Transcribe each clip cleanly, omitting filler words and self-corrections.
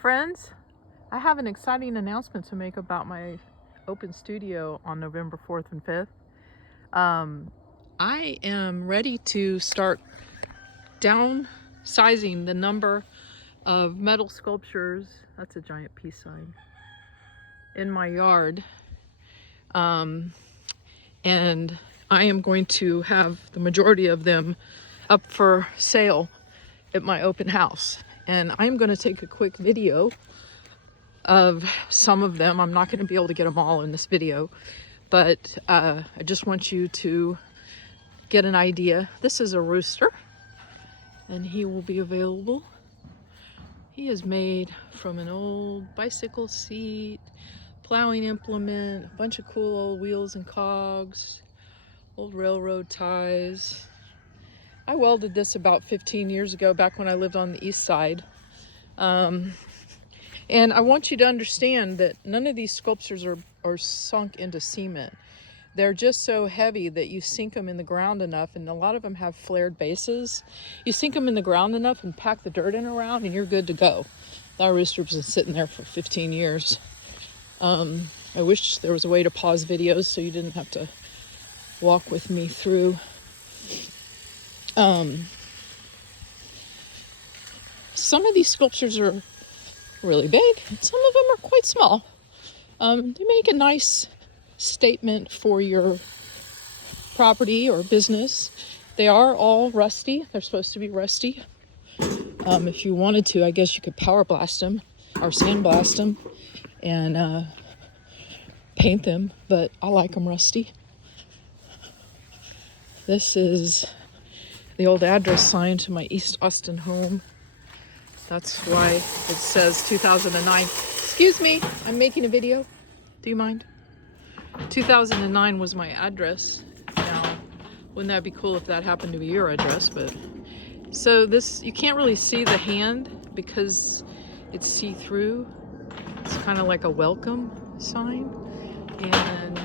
friends, I have an exciting announcement to make about my open studio on November 4th and 5th. I am ready to start downsizing the number of metal sculptures, that's a giant peace sign, in my yard. And I am going to have the majority of them up for sale at my open house. And I'm going to take a quick video of some of them. I'm not going to be able to get them all in this video, but I just want you to get an idea. This is a rooster, and he will be available. He is made from an old bicycle seat, plowing implement, a bunch of cool old wheels and cogs, old railroad ties. I welded this about 15 years ago, back when I lived on the east side. And I want you to understand that none of these sculptures are sunk into cement. They're just so heavy that you sink them in the ground enough, and a lot of them have flared bases. You sink them in the ground enough and pack the dirt in around, and you're good to go. That rooster's been sitting there for 15 years. I wish there was a way to pause videos so you didn't have to walk with me through. Some of these sculptures are really big, and some of them are quite small. They make a nice statement for your property or business. They are all rusty. They're supposed to be rusty. If you wanted to, I guess you could power blast them or sandblast them and paint them, but I like them rusty. This is the old address sign to my East Austin home. That's why it says 2009. Excuse me, I'm making a video. Do you mind? 2009 was my address. Now, wouldn't that be cool if that happened to be your address? But so this, you can't really see the hand because it's see-through. It's kind of like a welcome sign. And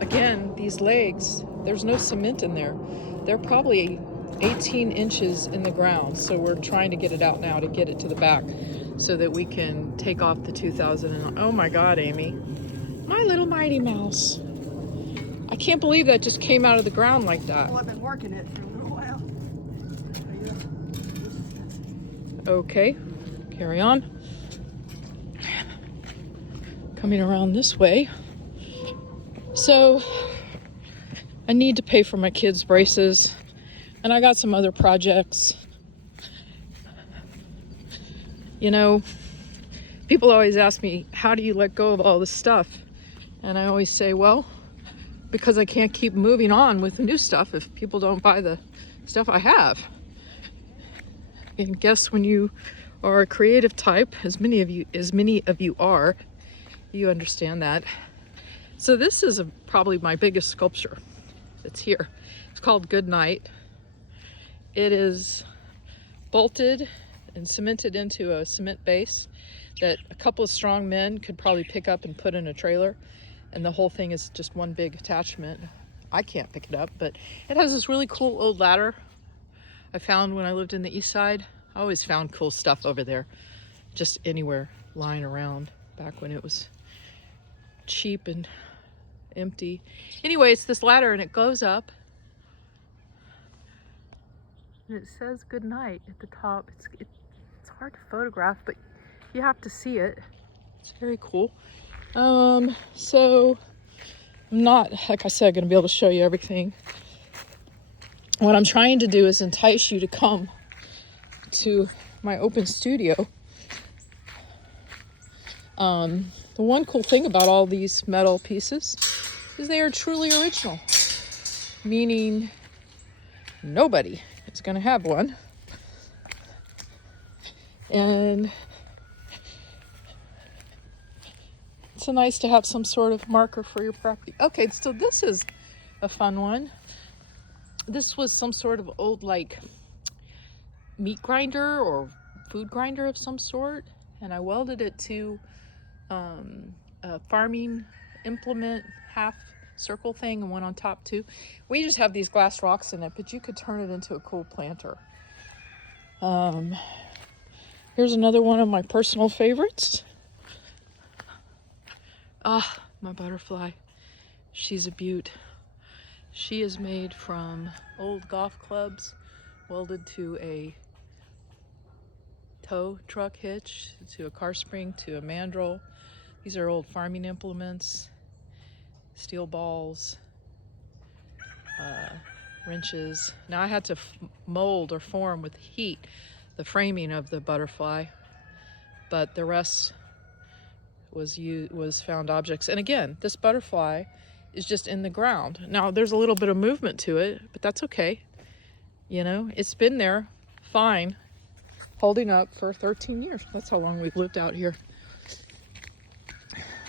again, these legs, there's no cement in there. They're probably 18 inches in the ground, so we're trying to get it out now to get it to the back so that we can take off the 2009. Oh my God, Amy, my little Mighty Mouse. I can't believe that just came out of the ground like that. Well, I've been working it for a little while. Okay, carry on. Coming around this way. So I need to pay for my kids' braces, and I got some other projects. You know, people always ask me, how do you let go of all this stuff? And I always say, well, because I can't keep moving on with the new stuff if people don't buy the stuff I have. And guess when you are a creative type, as many of you are, you understand that. So this is probably my biggest sculpture that's here. It's called Good Night. It is bolted and cemented into a cement base that a couple of strong men could probably pick up and put in a trailer. And the whole thing is just one big attachment. I can't pick it up, but it has this really cool old ladder I found when I lived in the east side. I always found cool stuff over there, just anywhere lying around back when it was cheap and empty. Anyway, it's this ladder and it goes up. And it says good night at the top. It's hard to photograph, but you have to see it. It's very cool. So I'm not, like I said, going to be able to show you everything. What I'm trying to do is entice you to come to my open studio. The one cool thing about all these metal pieces is they are truly original, meaning nobody is going to have one. And it's so nice to have some sort of marker for your property. Okay, so this is a fun one. This was some sort of old, like, meat grinder or food grinder of some sort, and I welded it to a farming implement half circle thing and one on top too. We just have these glass rocks in it, but you could turn it into a cool planter. Here's another one of my personal favorites. Ah, my butterfly. She's a beaut. She is made from old golf clubs welded to a tow truck hitch, to a car spring, to a mandrel. These are old farming implements, steel balls, wrenches. Now I had to mold or form with heat the framing of the butterfly, but the rest was found objects. And again, this butterfly is just in the ground. Now there's a little bit of movement to it, but that's okay. You know, it's been there fine, holding up for 13 years. That's how long we've lived out here.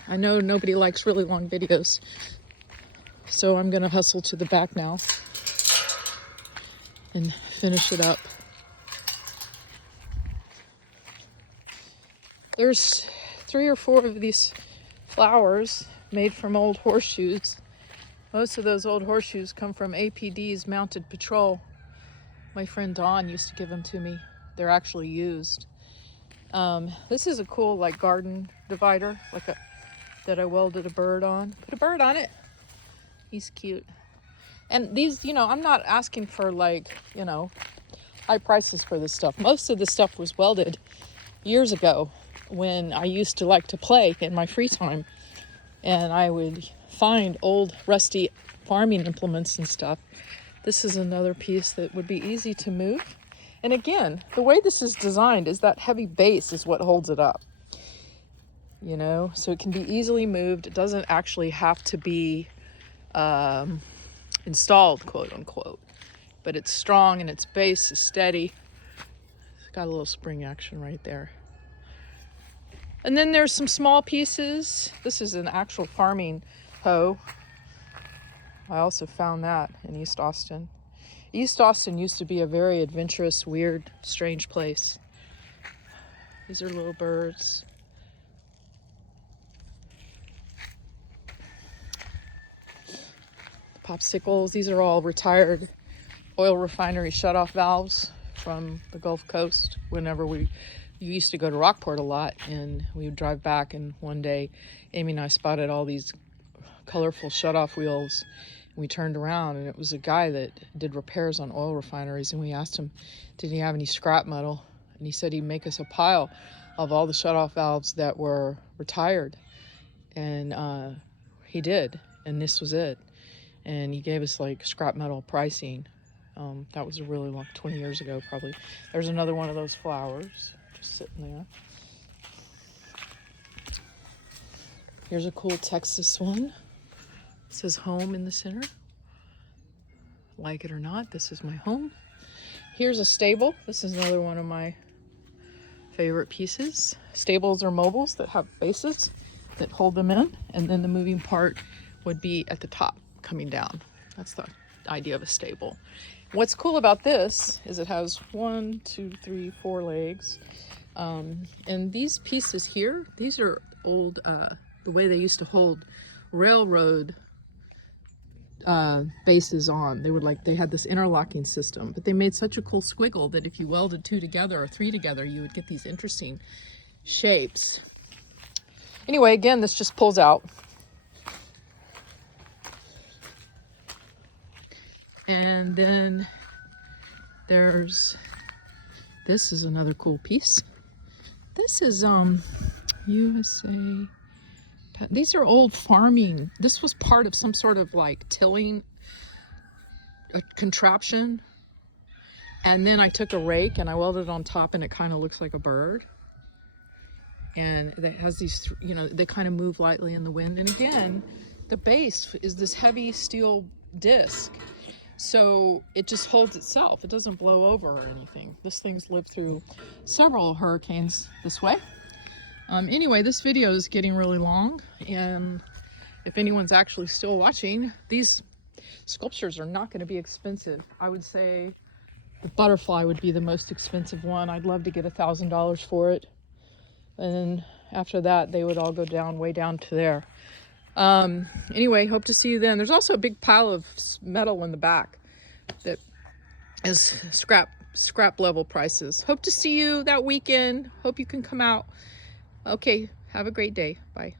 I know nobody likes really long videos, so I'm gonna hustle to the back now and finish it up. There's 3 or 4 of these flowers made from old horseshoes. Most of those old horseshoes come from APD's mounted patrol. My friend Dawn used to give them to me. They're actually used. This is a cool like garden divider, that I welded a bird on. Put a bird on it. He's cute. And these, you know, I'm not asking for like, you know, high prices for this stuff. Most of the stuff was welded years ago when I used to like to play in my free time. And I would find old rusty farming implements and stuff. This is another piece that would be easy to move. And again, the way this is designed is that heavy base is what holds it up. You know, so it can be easily moved. It doesn't actually have to be installed, quote unquote, but it's strong and its base is steady. It's got a little spring action right there. And then there's some small pieces. This is an actual farming hoe. I also found that in East Austin. East Austin used to be a very adventurous, weird, strange place. These are little birds. Popsicles. These are all retired oil refinery shutoff valves from the Gulf Coast. Whenever you used to go to Rockport a lot, and we would drive back, and one day Amy and I spotted all these colorful shutoff wheels. We turned around, and it was a guy that did repairs on oil refineries, and we asked him, did he have any scrap metal? And he said he'd make us a pile of all the shutoff valves that were retired. And he did, and this was it. And he gave us like scrap metal pricing. That was a really long, 20 years ago probably. There's another one of those flowers just sitting there. Here's a cool Texas one. It says home in the center. Like it or not, this is my home. Here's a stable. This is another one of my favorite pieces. Stables are mobiles that have bases that hold them in, and then the moving part would be at the top coming down. That's the idea of a stable. What's cool about this is it has 1, 2, 3, 4 legs. And these pieces here, these are old, the way they used to hold railroad bases on. They had this interlocking system, but they made such a cool squiggle that if you welded 2 together or 3 together, you would get these interesting shapes. Anyway, again, this just pulls out. And then this is another cool piece. This is USA. These are old farming. This was part of some sort of like tilling contraption. And then I took a rake and I welded it on top, and it kind of looks like a bird. And it has these, you know, they kind of move lightly in the wind. And again, the base is this heavy steel disc. So it just holds itself. It doesn't blow over or anything. This thing's lived through several hurricanes this way. Anyway, this video is getting really long, and if anyone's actually still watching, these sculptures are not going to be expensive. I would say the butterfly would be the most expensive one. I'd love to get $1,000 for it. And then after that, they would all go down, way down to there. Anyway, hope to see you then. There's also a big pile of metal in the back that is scrap scrap level prices. Hope to see you that weekend. Hope you can come out. Okay, have a great day. Bye.